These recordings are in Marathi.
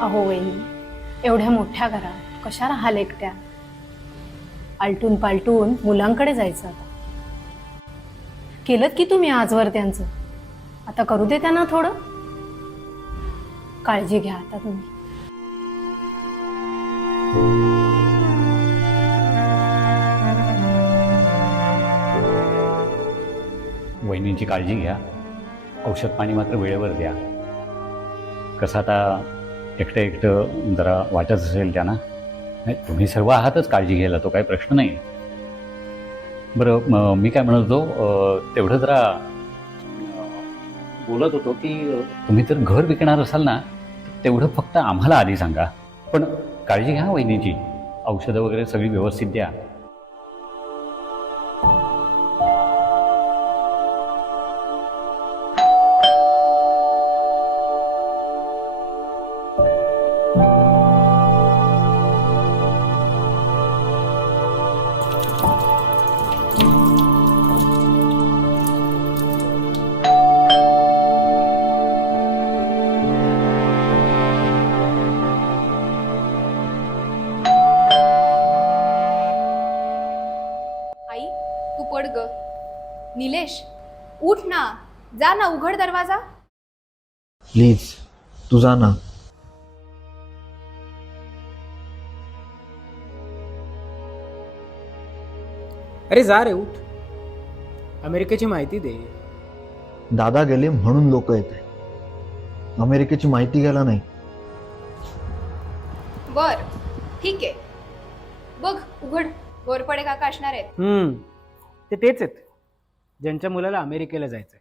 अहो वहिनी, एवढ्या मोठ्या घरात कशा राहाल एकट्या? आलटून पालटून मुलांकडे जायचं आता. केलं की तुम्ही आजवर त्यांचं, आता करू दे त्यांना थोडं. काळजी घ्या आता तुम्ही. वहिनींची काळजी घ्या. औषध पाणी मात्र वेळेवर द्या. कसं आता एकटं एकटं जरा वाटत असेल त्यांना. नाही, तुम्ही सर्व आहातच काळजी घ्यायला, तो काही प्रश्न नाही. बरं, मी काय म्हणत होतो, तेवढं जरा बोलत होतो की तुम्ही जर घर विकणार असाल ना, तेवढं फक्त आम्हाला आधी सांगा. पण काळजी घ्या वहिनीची. औषधं वगैरे सगळी व्यवस्थित द्या. आई, तू पड ग. निलेश, उठ ना, जा ना, उघड दरवाजा. प्लीज तू जा ना. अरे जा रे, उठ. अमेरिकेची माहिती दे. दादा गेले म्हणून लोक येत आहे. अमेरिकेची माहिती घ्यायला नाही. बर, ठीक आहे. बघ, उघड. घोरपडे काका असणार आहेत. ते तेच आहेत ज्यांच्या मुलाला अमेरिकेला जायचंय.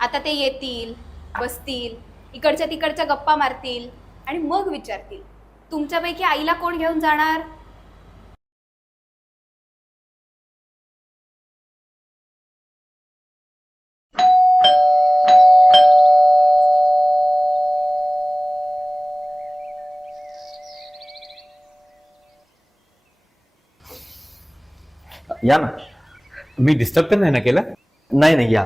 आता ते येतील, बसतील, इकडच्या तिकडच्या गप्पा मारतील आणि मग विचारतील, तुमच्यापैकी आईला कोण घेऊन जाणार? या ना. मी डिस्टर्ब तर नाही ना केलं? नाही नाही, या.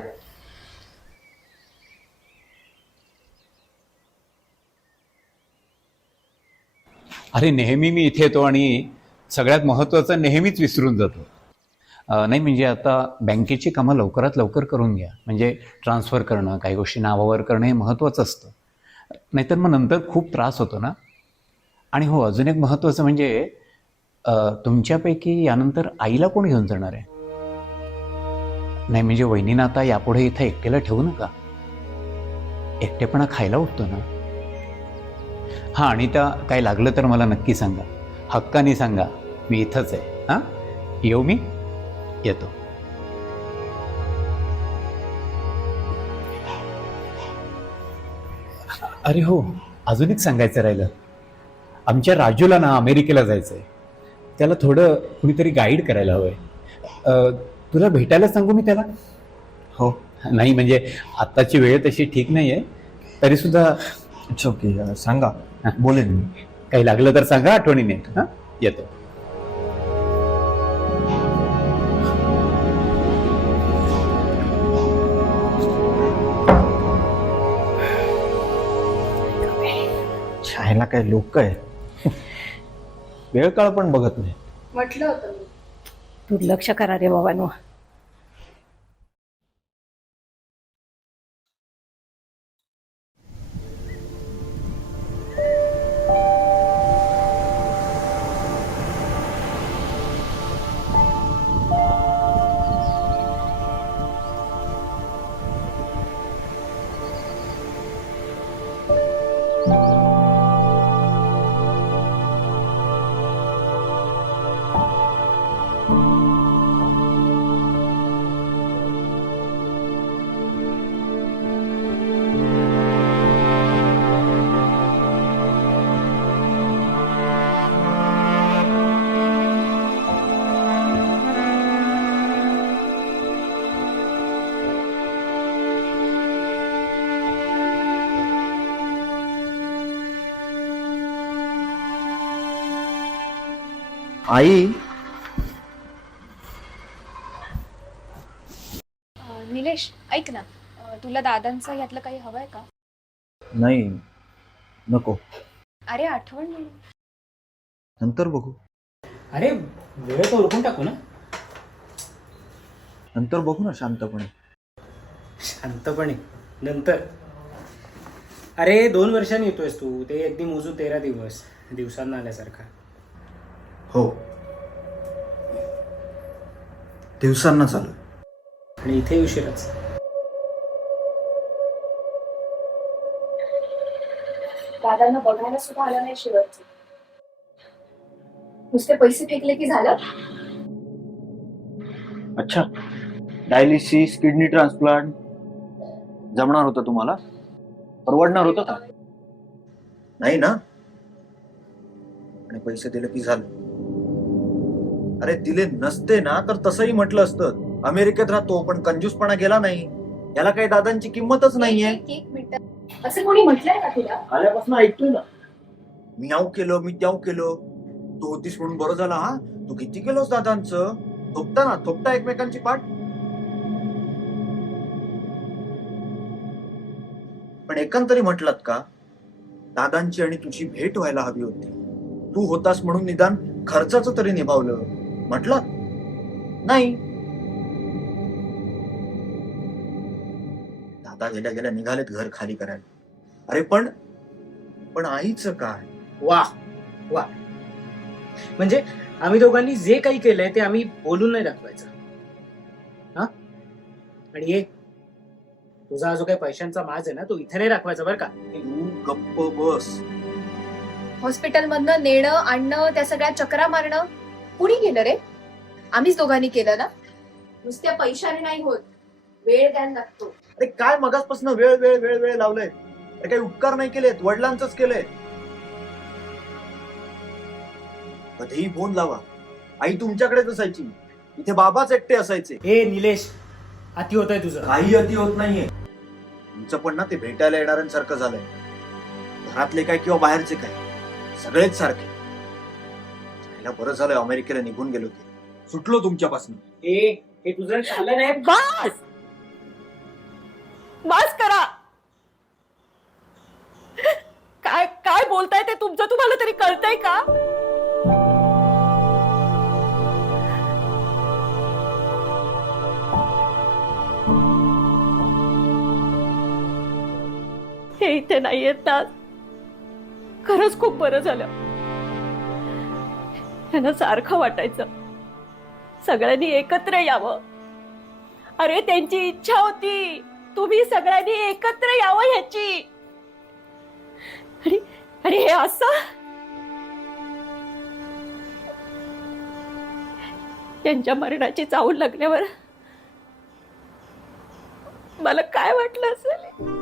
अरे, नेहमी मी इथे येतो आणि सगळ्यात महत्त्वाचं नेहमीच विसरून जातो. नाही म्हणजे आता बँकेची कामं लवकरात लवकर करून घ्या. म्हणजे ट्रान्सफर करणं, काही गोष्टी नावावर करणं हे महत्त्वाचं असतं. नाहीतर मग नंतर खूप त्रास होतो ना. आणि हो, अजून एक महत्त्वाचं म्हणजे तुमच्यापैकी यानंतर आईला कोण घेऊन जाणार आहे? नाही म्हणजे वहिनीनं आता यापुढे इथं एकट्याला ठेवू नका. एकटेपणा खायला उठतो ना. हां, आणि त्या काय लागलं तर मला नक्की सांगा. हक्काने सांगा, मी इथंच आहे. हां, येऊ मी? येतो. अरे हो, अजून एक सांगायचं राहिलं. आमच्या राजूला ना अमेरिकेला जायचं आहे. त्याला थोडं कुणीतरी गाईड करायला हवं आहे. तुला भेटायला सांगू मी त्याला? हो. नाही म्हणजे आत्ताची वेळ तशी ठीक नाही आहे, तरीसुद्धा इट्स ओके. सांगा, बोलेन मी. काही लागलं तर सांगा आठवणीने. हां, येतो. छायला काय लोक आहे. वेळ काळ पण बघत नाही. म्हटलं होतं मी. दुर्लक्ष करा रे बाबांनो. आई, निलेश, ऐक ना, तुला दादांचं यातलं काही हवंय का? नाही, नको, अरे आठवण म्हणून. नंतर बघू. अरे वेळ तर उरकून टाकू ना. नंतर बघू ना शांतपणे. शांतपणे नंतर. अरे 2 वर्षांनी येतोयस तू, ते अगदी मोजून 13 दिवस, दिवसांना आल्यासारखा. हो, दिवसांना चालू. आणि इथे उशीरच. दादांना बघायला सुद्धा आलं नाही शेवटचं. नुसते पैसे फेकले की झालं. अच्छा, डायलिसिस, किडनी ट्रान्सप्लांट जमणार होतं तुम्हाला? परवडणार होतं का? नाही ना. आणि पैसे दिले की झालं. अरे दिले नसते ना तर तसंही म्हटलं असतं अमेरिकेत राहतो पण कंजूसपणा गेला नाही. याला काही दादांची किंमतच नाहीये. एक मिनिट, असं कोणी म्हटलंय का तुला? आल्यापासून ऐकतोय ना. मी आऊ केलं, मी त्याऊ केलं. तू होतीस म्हणून बरं झालं. हा, तू किती केलंस दादांचं? थोपता ना, थोपता एकमेकांची पाठ. पण एकंदरी म्हटलात का दादांची आणि तुझी भेट व्हायला हवी होती. तू होतास म्हणून निदान खर्चाचं तरी निभावलं म्हटलं नाही. दादा गेल्या गेल्या निघालेत घर खाली करायला. अरे पण आईचं काय? वा वा, म्हणजे आम्ही दोघांनी जे काही केलंय ते आम्ही बोलून नाही दाखवायचं. हा, आणि ये तुझा जो काही पैशांचा माज आहे ना, तो इथे नाही दाखवायचा बरं का. तू गप्प बस. हॉस्पिटलमधनं नेणं आणणं, त्या सगळ्या चक्रा मारणं कुणी केलं रे? आम्हीच दोघांनी केलं ना. नुसत्या पैशाने नाही होत, वेळ द्यायला लागतो. अरे काय मगासपासून वेळ वेळ वेळ वेळ लावलंय. अरे काही उपकार नाही केलेत, वडिलांचंच केलंय. कधीही फोन लावा. आई तुमच्याकडेच असायची, इथे बाबाच एकटे असायचे. हे निलेश, अति होतंय तुझं. काही अति होत नाहीये. तुमचं पण ना ते भेटायला येणाऱ्यांसारखं झालंय. घरातले काय किंवा बाहेरचे काय, सगळेच सारखे. याला बरं झालंय अमेरिकेला निघून गेलो ते. सुटलो तुमच्यापासून. हे तुझं झालं नाही. बस बस करा. काय काय बोलताय ते तुमचं तुम्हाला तरी कळतंय का? हे इथे नाही येत ना, खरंच खूप बरं झालं. त्यांना सारखं वाटायचं सगळ्यांनी एकत्र यावं. अरे त्यांची इच्छा होती तुम्ही सगळ्यांनी एकत्र यावं ह्याची. आणि हे असं त्यांच्या मरणाची चाहूल लागल्यावर मला काय वाटलं असेल.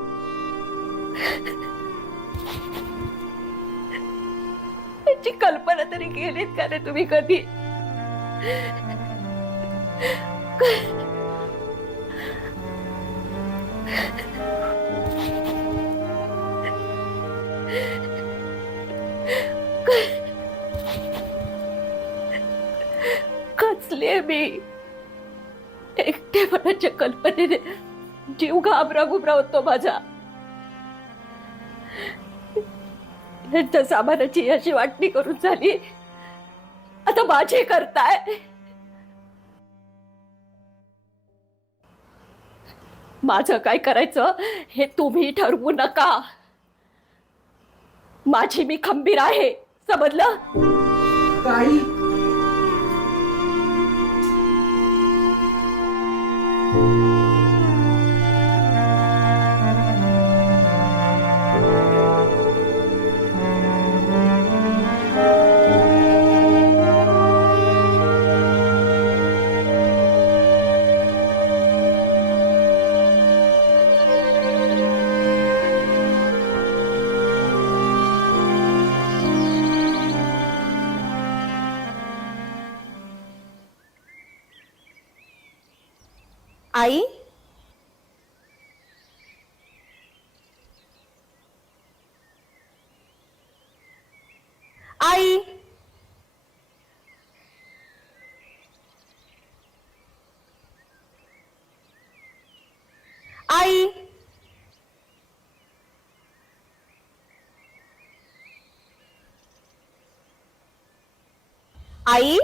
त्याची कल्पना तरी केलीत का रे तुम्ही कधी? कसले मी एकटेपणाच्या कल्पनेने जीव घाबरा घुबरा होतो माझा. त्यांच्या सामानाची अशी वाटणी करून झाली, आता माझे करताय. माझं काय करायचं हे तुम्ही ठरवू नका. माझी मी खंबीर आहे, समजलं? काही आई, आई, आई, आई